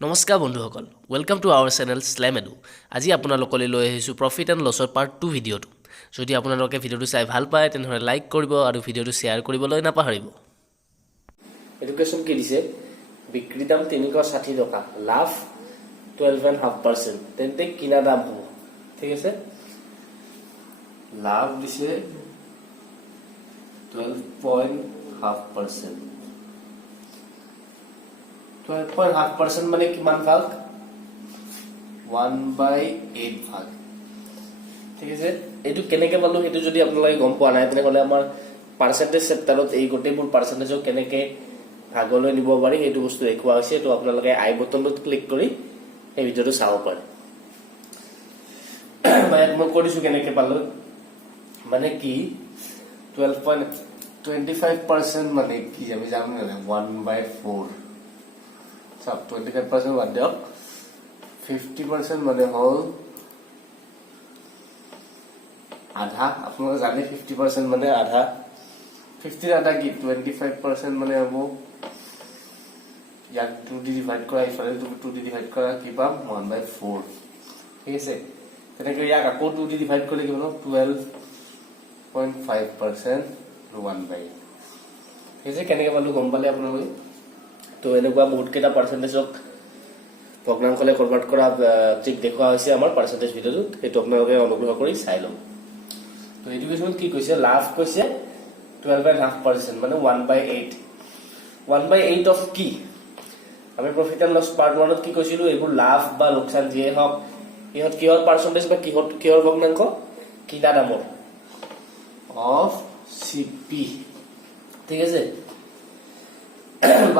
নমস্কাৰ বন্ধুসকল, welcome to hour channel স্লেম এডু। আজি আপোনালোকলৈ লৈ আহিছোঁ প্ৰফিট এণ্ড লছৰ পাৰ্ট 2 ভিডিঅ'টো। যদি আপোনালোকে ভিডিঅ'টো চাই ভাল পায় তেনেহ'লে লাইক কৰিব আৰু ভিডিঅ'টো শ্বেয়াৰ কৰিবলৈ নাপাহৰিব। এডুকেশ্যন কি দিছে? বিক্ৰী দাম 360 টকা, লাভ 12.5%, তেন্তে কিনা দাম হ'ব। ঠিক আছে, লাভ দিছে 12.5%। 12.5% মানে কিমান ভাগ? 1/8 ভাগ। ঠিক আছে, এইটো কেনেকে পালো সেইটো যদি আপোনালোকে গম পোৱা নাই তেনেহ'লে আমাৰ পাৰ্চেন্টেজ চেপ্টাৰত এই গোটেইবোৰ পাৰ্চেন্টেজক কেনেকে ভাগলৈ নিব পাৰি সেইটো বস্তু দেখুওৱা হৈছে। তো আপোনালোকে আই বটনটোত ক্লিক কৰি এই ভিডিঅ'টো চাব পাৰে। মই কৈ দিছো কেনেকে পালো। মানে কি 12.25% মানে কি আমি জানো না 1/4। 25% বাদ দিয়ক, 50% মানে হল আধা। আপোনালোকে জানে 50% মানে আধা। 50 আধা কি 25% মানে হব ইয়াক 2 দি ডিভাইড কৰা, ইফালে 2 দি ডিভাইড কৰা, কি পাম 1/4। ঠিক আছে, তেনেকৈ ইয়াক আকৌ 2 দি ডিভাইড কৰিলে কি হ'ব 12.5% 1/8। ঠিক আছে, কেনেকে পালো গম পালে আপোনালোকে। তো এনেকুৱা বহুত কেইটা পাৰ্চেন্টেজক ভগ্নাংশলৈ কনভাৰ্ট কৰা ট্ৰিক দেখুওৱা হৈছে আমাৰ পাৰ্চেন্টেজ ভিডিঅ'টোত। সেইটো আপোনালোকে অনুগ্ৰহ কৰি চাই লওক। তো এডুকেশ্যনত কি কৈছে? লাভ কৈছে 12.5% মানে 1/8। 1/8 অফ কি? আমি প্ৰফিট এণ্ড লছ পাৰ্ট 1ত কি কৈছিলো? এইবোৰ লাভ বা লোকচান যিয়ে হওক ইহঁত কিহৰ পাৰ্চেন্টেজ বা কিহৰ ভগ্নাংশ? কিনা দামৰ অফ চিপি। ঠিক আছে,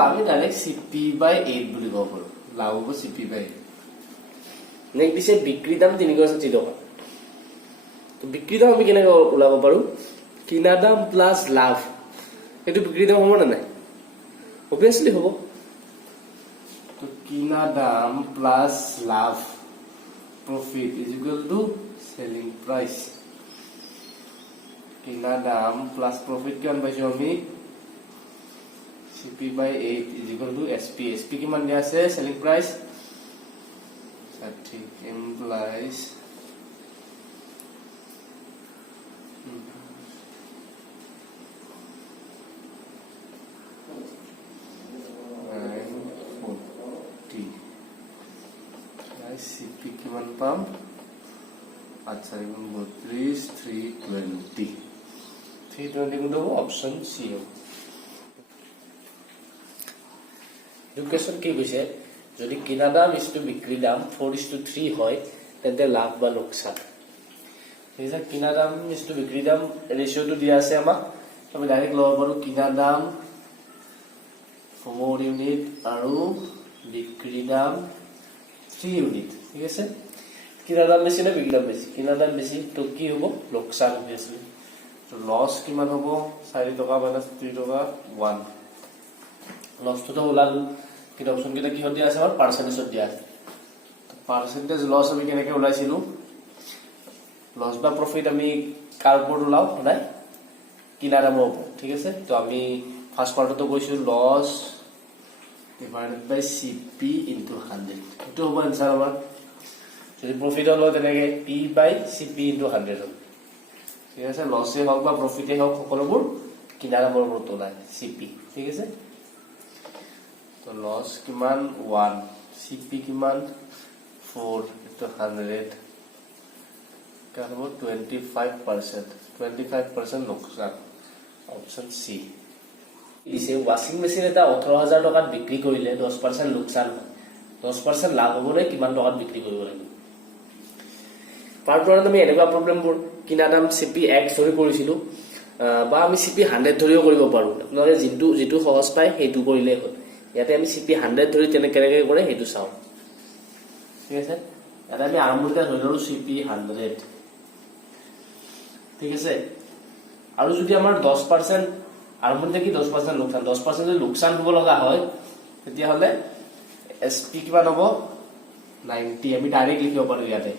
আমি ডাইৰেক্ট CP/8 বুলি ক'ব পাৰো। লাভ হ'ব CP/8। নেক্সট দিছে বিক্ৰী দাম 360 টকা। তো বিক্ৰী দাম আমি কেনেকৈ ওলাব পাৰো? কিনা দাম প্লাছ লাভ, সেইটো বিক্ৰী দাম হ'ব নে নাই? অবভিয়াছলি হ'ব। তো কিনা দাম plus love profit is equal to selling price. কিনা দাম প্লাছ প্ৰফিট কিমান পাইছো আমি? CP/8 is equal to SP. SP কিমান দিয়া আছে? সেলিং প্ৰাইস 30 implies CP কিমান পাম? 8×4 320। 320 কোনটো হ'ব? অপচন সি হ'ব। এডুকেশ্যন কি কৈছে? যদি কিনা দাম ইছটো বিক্ৰী দাম 4:3 হয় তেন্তে লাভ বা লোকচান। ঠিক আছে, কিনা দাম ইছটো বিক্ৰী দাম ৰেচিঅ'টো দিয়া আছে আমাক। আমি ডাইৰেক্ট ল'ব পাৰো কিনা দাম 4 ইউনিট আৰু বিক্ৰী দাম 3 ইউনিট। ঠিক আছে, কিনা দাম বেছি নে বিক্ৰী দাম বেছি? কিনা দাম বেছি, তো কি হ'ব? লোকচান হৈ আছে। তো লছ কিমান হ'ব? 4 টকা মাইনাছ 3 টকা 1। লছটোতো ওলালো, কিন্তু অপশ্যন কেইটা কিহত দিয়া আছে? আমাৰ পাৰ্চেন্টেজত দিয়া আছে। পাৰ্চেন্টেজ লছ আমি কেনেকে ওলাইছিলো? লছ বা প্ৰফিট আমি কাৰ ওপৰত ওলাও? সদায় কিনা দামৰ ওপৰত। ঠিক আছে, তো আমি ফাৰ্ষ্ট পাৰ্টতো কৈছো লছ ডিভাইডেড বাই CP ইনটু 100। এইটো হ'ব এনসাৰ আমাৰ। যদি প্ৰফিটত লয় তেনেকে P/CP ইনটু 100 হ'ব। ঠিক আছে, লছে হওক বা প্ৰফিটে হওক সকলোবোৰ কিনা দামৰ ওপৰত ওলায় CP। ঠিক আছে, তো লছ কিমান 1, CP কিমান 4 ইনটু 100 কিমান হ'ব 25%। 25% লোকচান, অপচন সি। দিছে ৱাশ্বিং মেচিন এটা 18,000 টকাত বিক্ৰী কৰিলে 10% লোকচান হয়, 10% লাভ হ'বলৈ কিমান টকাত বিক্ৰী কৰিব লাগিব? পাৰ্ট 1ত আমি এনেকুৱা প্ৰব্লেমবোৰ কিনা দাম CP/X ধৰি কৰিছিলো, বা আমি CP100 ধৰিও কৰিব পাৰো। আপোনালোকে যিটো সহজ পায় সেইটো কৰিলেই হ'ল। ইয়াতে আমি CP100 ধৰি কেনেকে কৰে সেইটো চাওঁ। ঠিক আছে, ইয়াতে আমি আৰম্ভণিতে ধৰি ললো CP100। ঠিক আছে, আৰু যদি আমাৰ 10% আৰম্ভণিতে কি 10% লোকচান, 10% যদি লোকচান হ'ব লগা হয় তেতিয়াহ'লে SP কিমান হ'ব 90। আমি ডাইৰেক্ট লিখিব পাৰো ইয়াতে।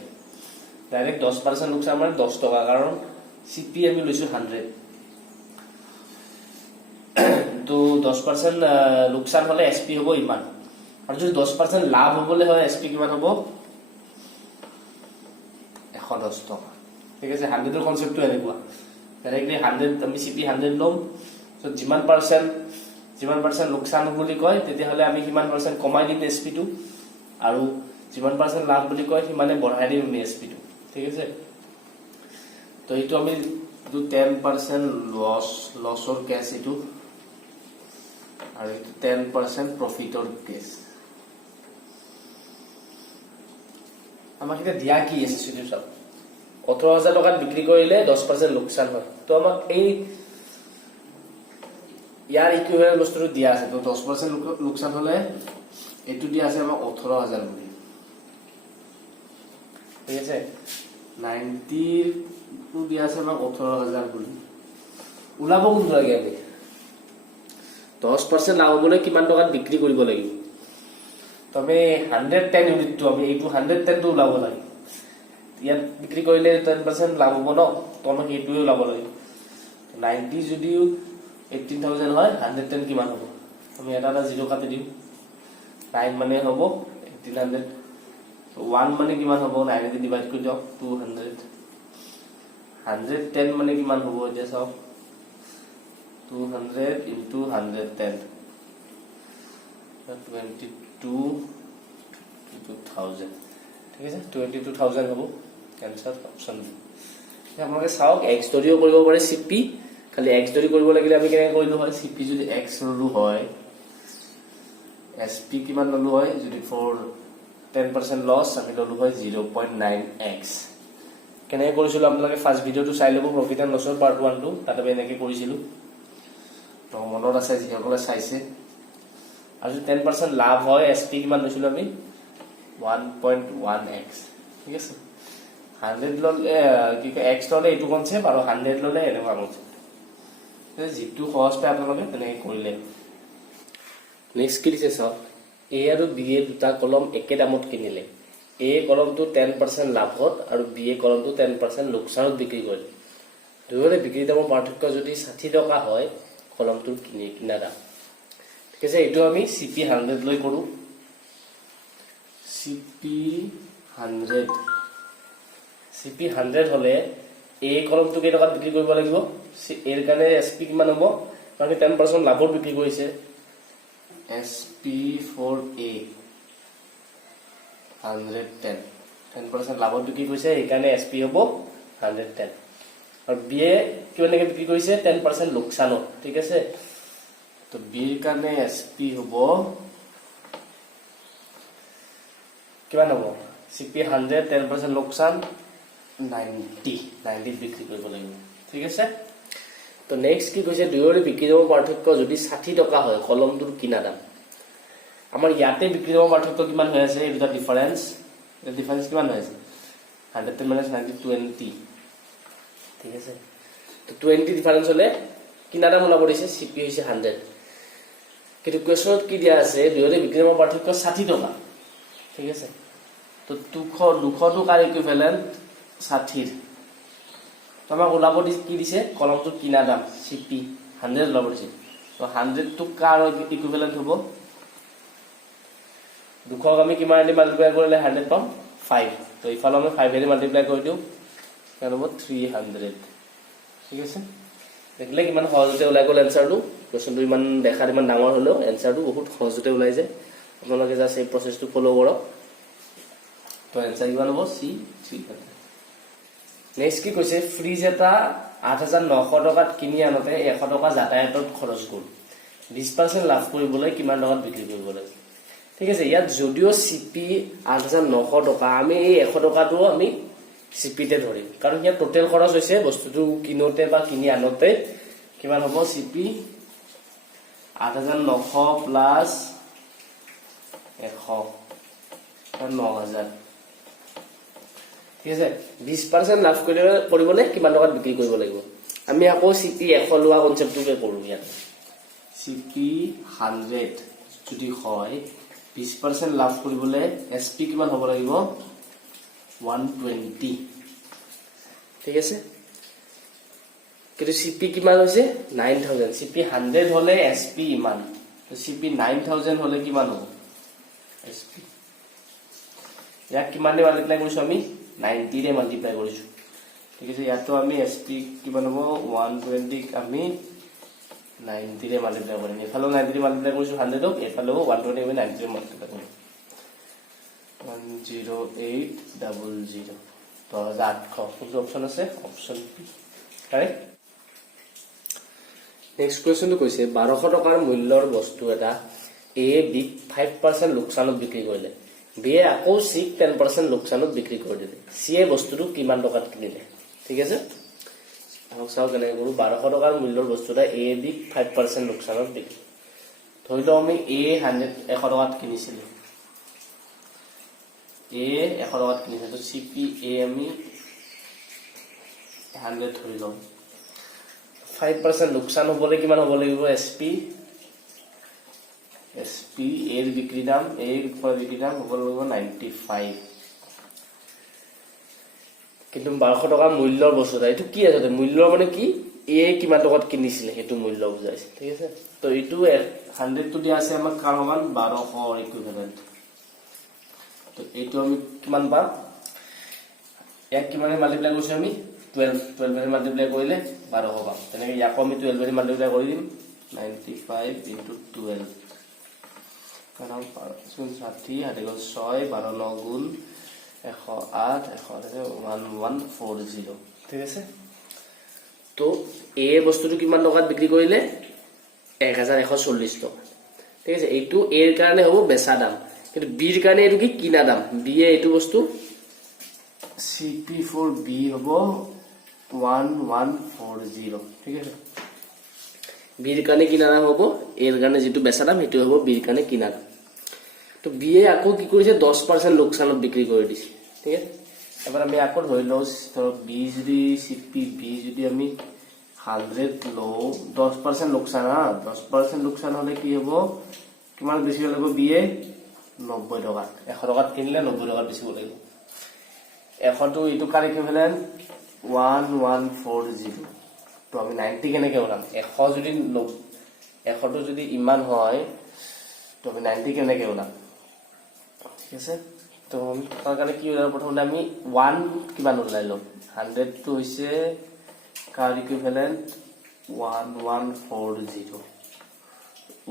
ডাইৰেক্ট 10% লোকচান মানে 10 টকা, কাৰণ CP আমি লৈছো 100। তো 10% লোকচান হলে SP হ'ব ইমান। আৰু যদি 10% লাভ হ'বলৈ হয় এছপি কিমান হ'ব 110 টকা ঠিক আছে 100 ৰ কনসেপ্টটো এনেকুৱা ডাইৰেক্টলি 100 আমি সিপি 100 লম সো যিমান পাৰ্চেন্ট লোকসান বুলি কয় তেতিয়াহলে আমি কিমান পাৰ্চেন্ট কমাই দিম এছপি টো আৰু যিমান পাৰ্চেন্ট লাভ বুলি কয় সিমানে বঢ়াই দিম আমি এছপি টো ঠিক আছে তো এইটো আমি 10% লছৰ কেছ এইটো আৰু এইটো 10% প্ৰফিটৰ কেছ আমাক এটা দিয়া কি আছে সেইটো চাওক 18000 টকাত বিক্ৰী কৰিলে 10% লোকসান হয় তো আমাক এই ইয়াৰ ইকুইভ্যালেন্ট বস্তুটো দিয়া আছে তো 10% লোকসান হলে এটো দিয়া আছে আমাক 18000 বুলি ঠিক আছে 90 টো দিয়া আছে আমাক 18000 বুলি উলাব কোনটো লাগে আমি 10% লাভ হ'বলৈ কিমান টকাত বিক্ৰী কৰিব লাগিব তবে 110 ইউনিট তো আমি এইটো 110 টো উলাব লাগে ইয়াত বিক্ৰী কৰিলে 10% লাভ হ'ব ন তো আমাক এইটোৱে উলাব লাগে 90 যদিও 18000 হয় 110 কিমান হ'ব আমি এটা জিৰো কাটি দিম 9 মানে হ'ব 1800 1 মানে কিমান হ'ব 9 দি ডিভাইড কৰি যাওক 200 110 মানে কিমান হ'ব এতিয়া চাওক 200 into 110 22,000 ঠিক আছে 22,000 হ'ব आंसर অপচন বি আপোনালোকে চাওক x দৰিও কৰিব পাৰে সিপি খালি x দৰি কৰিব লাগিলে আমি কেনে কৰিলো হয় সিপি যদি x ললো হয় sp কিমান ললো হয় যদি ফৰ 10% লস আমি ললো হয় 0.9x কেনে কৰিছিল আপোনালোকে ফাৰ্স্ট ভিডিওটো চাই লব প্ৰফিট এণ্ড লছৰ পাৰ্ট 1 টো তাতে এনেকৈ কৰিছিল তো মনত আছে যিসকলে চাইছে আৰু 10% লাভ হয় sp কিমান লৈছিল আমি 1.1x ঠিক আছে 100 ললে কি x ললে এইটো কনসেপ্ট আৰু 100 ললে এনেকুৱা কনসেপ্ট যেটো সহজ পায় আপোনালোকে তেনেকৈ কৰিলে নেক্সট কি দিছে চাওক a আৰু b এ দুটা কলম একে দামত কিনিলে a কলমটো 10% লাভত আৰু b কলমটো 10% লোকসানত বিক্ৰী কৰিলে দুয়োৰে বিক্ৰী দামৰ পাৰ্থক্য যদি 60 টকা হয় কলমটোৰ কিনা দাম ঠিক আছে এইটো আমি সিপি 100 লৈ কৰো সিপি 100 হলে a কলমটো কেই টকাত বিক্ৰী কৰিব লাগিব এৰ কাৰণে sp কিমান হ'ব কাৰণ 10% লাভত বিক্ৰী কৰিছে sp for a 110 10% লাভত বিক্ৰী কৰিছে এই কাৰণে sp হ'ব 110 আৰু b এ কিমানকে বিক্ৰী কৰিছে 10% লোকসানত ঠিক আছে তো b এৰ কাৰণে sp হ'ব কিমান হ'ব cp 100 10% লোকসান 90 বিক্ৰী কৰিব লাগিব ঠিক আছে তো নেক্সট কি কৈছে দুয়োৰে বিক্ৰী দামৰ পাৰ্থক্য যদি 60 টকা হয় কলমটোৰ কিনা দাম আমাৰ ইয়াতে বিক্ৰী দামৰ পাৰ্থক্য কিমান হৈ আছে এই দুটা ডিফাৰেন্স কিমান হৈ আছে 110 - 90 20 ঠিক আছে তো 20 ডিফারেন্স হলে কিনা দাম ওলাব দিছে সিপি হৈছে 100 কিন্তু কোৱেশ্যনত কি দিয়া আছে দুয়োৰে বিক্ৰী দামৰ পাৰ্থক্য 60 টকা ঠিক আছে তো 200 টো কাৰ ইকুইভ্যালেন্ট 60 তোমাক ওলাব কি দিছে কলমটোৰ কিনা দাম সিপি 100 ওলাব দিছে তো 100 টো কাৰ ইকুইভ্যালেন্ট হ'ব 200 আমি কিমান দি মাল্টিপ্লাই কৰিলে 100 পাম 5 তো ইফালে আমি 5 এৰে মাল্টিপ্লাই কৰি দিও কেন হ'ব 300 ঠিক আছে দেখলে কিমান সহজতে ওলাই গল এনসাৰটো কোৱেশ্যনটো ইমান দেখাৰ ইমান ডাঙৰ হলো এনসাৰটো বহুত সহজতে ওলাই যায় আপোনালোকে জাস্ট এই প্ৰসেসটো ফলো কৰক তো এনসাৰ কিমান হ'ব c 300 নেক্সট কি কৈছে ফ্ৰিজ এটা 8900 টকাত কিনি আনতে 100 টকা যাতায়াতত খৰচ গল 20% লাভ কৰিবলৈ কিমান টকাত বিক্ৰী কৰিব লাগে ঠিক আছে ইয়াত যদিও সিপি 8900 টকা আমি এই 100 টকাটো আমি সিপিতে ধৰিম কাৰণ ইয়াত টোটাল খৰচ হৈছে বস্তুটো কিনোতে বা কিনি আনতে কিমান হ'ব সিপি 8900 প্লাস 100 9000 ঠিক আছে 20% লাভ কৰিবলৈ কিমান টকাত বিক্ৰী কৰিব লাগিব আমি আকৌ সিপি 100 লোৱা কনসেপ্টটোকে কৰো ইয়াত সিপি 100 যদি হয় 20% লাভ কৰিবলৈ এসপি কিমান হ'ব লাগিব 120 ঠিক আছে কিন্তু সিপি কিমান হৈছে 9000 সিপি 100 হলে এসপি ইমান তো সিপি 9000 হলে কিমান হ'ব SP ইয়াক কিমানে মাল্টিপ্লাই কৰিছো আমি 90 ৰে মাল্টিপ্লাই কৰিছো ঠিক আছে ইয়াতো আমি SP কিমান হ'ব 120 ক আমি 90 ৰে মাল্টিপ্লাই কৰিম এফালে 90 ৰে মাল্টিপ্লাই কৰিছো 100 ক এফালে 120 আমি 90 ৰে মাল্টিপ্লাই কৰিম 10800 তো 800 কোনটো অপচন আছে অপচন বি কাৰেক্ট নেক্সট কোৱেশ্চনটো কৈছে 1200 টকাৰ মূল্যৰ বস্তু এটা এ বি 5% লোকসানত বিক্ৰী কৰিলে বি আকৌ সি 10% লোকসানত বিক্ৰী কৰি দিলে সি এই বস্তুটো কিমান টকাত কিনিলে ঠিক আছে আহক চাও কেনে কৰো 1200 টকাৰ মূল্যৰ বস্তু এটা এ বি 5% লোকসানত বিক্ৰী ধৰি লও আমি এ 100 টকাত কিনিছিলো এ 100 টকাত কিনিছে তো সিপি এ আমি 100 ধৰি লও 5% লোকসান হবলে কিমান হ'ব লাগিব SP এৰ বিক্ৰি দাম হ'ব লাগিব 95 কিন্তু 1200 টকা মূল্যৰ বস্তু এটা কি আছে মূল্য মানে কি এ কিমান টকাত কিনিছিলে হেতু মূল্য বুজাইছে ঠিক আছে তো এটো 100 টো দিয়া আছে আমাক কার সমান 1200 ইকুইভ্যালেন্ট তো এটো আমি কিমান পাম এক কিমানে মাল্টিপ্লাই কৰিছো আমি 12 ৰে মাল্টিপ্লাই কৰিলে 1200 পাম তেনেকৈ ইয়াক আমি 12 ৰে মাল্টিপ্লাই কৰি দিম 95 into 12 কারণ 60 হাতে গল 6 12 9 গুণ 108 1140 ঠিক আছে তো এ বস্তুটো কিমান টকাত বিক্রি কৰিলে 1140 টকা ঠিক আছে এইটো এৰ কাৰণে হ'ব বেচা দাম কিন্তু বিৰ কাৰণে এটো কি কিনা দাম বি এ এটো বস্তু CP4B হ'ব 1140 ঠিক আছে বিৰ কাৰণে কিনা দাম হ'ব এৰ কাৰণে যেটো বেচা দাম হেতু হ'ব বিৰ কাৰণে কিনা দাম তো বি এ আকৌ কি কৰিছে 10% লোকসানত বিক্ৰী কৰি দিছে ঠিক আছে এবাৰ আমি আকৌ ধৰি লও ধৰক বি যদি CP যদি আমি 100 লো 10% লোকসান 10% লোকসান হলে কি হ'ব কিমান বেছি লাগিব বি এ 90 টকা 100 টকাত কিনিলে 90 টকা বেছি লাগিব 100 টো ইটো কার ইকুইভ্যালেন্ট 1140 তো আমি 90 কেনেকে ওলাম 100 যদি 100 টো যদি ইমান হয় তো আমি 90 কেনেকে ওলাম ঠিক আছে তো তাৰ কাৰণে কি ওলাব প্ৰথমতে আমি 1 কিমান ওলাই লম 100 টো হৈছে কার ইকুইভ্যালেন্ট 1140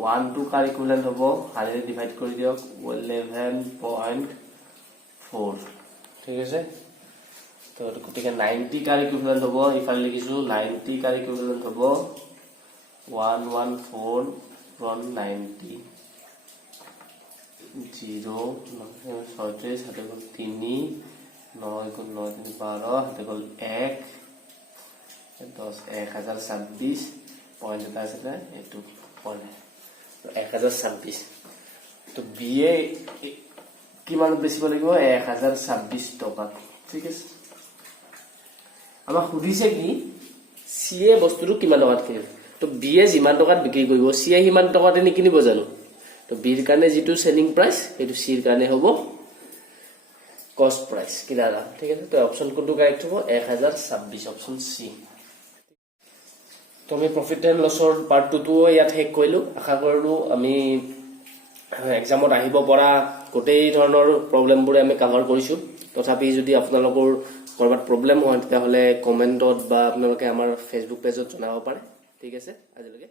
1 to কার ইকুইভ্যালেন্ট হ'ব 100 ডিভাইড কৰি দিয়ক 11.4 ঠিক আছে তো গতিকে 90 কার ইকুইভ্যালেন্ট হ'ব ইফালে লিখিছো 90 কার ইকুইভ্যালেন্ট হ'ব 114 from 90 0 36 হাতে গল 3 9 গুণ 9 3 12 হাতে গল 1 10 1026 পয়েন্ট এটা আছে এটো পয়েন্ট 1026 তো বিএ কিমান বেছিব লাগিব 1026 টকা ঠিক আছে আমাক সুধিছে কি সিএ বস্তুটো কিমান টকাত কিনিব তো বিএ যিমান টকাত বিক্ৰী কৰিব সিএ হিমান টকাতে নিকিনিব জানো তো বিৰ কাৰণে যেটো সেলিং প্ৰাইস এটো সিৰ কাৰণে হ'ব কস্ট প্ৰাইস কিনা দাম ঠিক আছে তো অপচন কোনটো কাৰেক্ট হ'ব 1026 অপচন সি তো আমি প্ৰফিট এণ্ড লছৰ পাৰ্ট 2 টো ইয়াত হেক কৰিলো আশা কৰিলো আমি এক্সামত আহিব পৰা গোটেই ধৰণৰ প্ৰবলেমবোৰ আমি কভাৰ কৰিছো তথাপি যদি আপোনালোকৰ কৰবাত প্ৰবলেম হয় তেতিয়া হলে কমেন্টত বা আপোনালোকে আমাৰ ফেসবুক পেজত জনাব পাৰে ঠিক আছে আজিলৈকে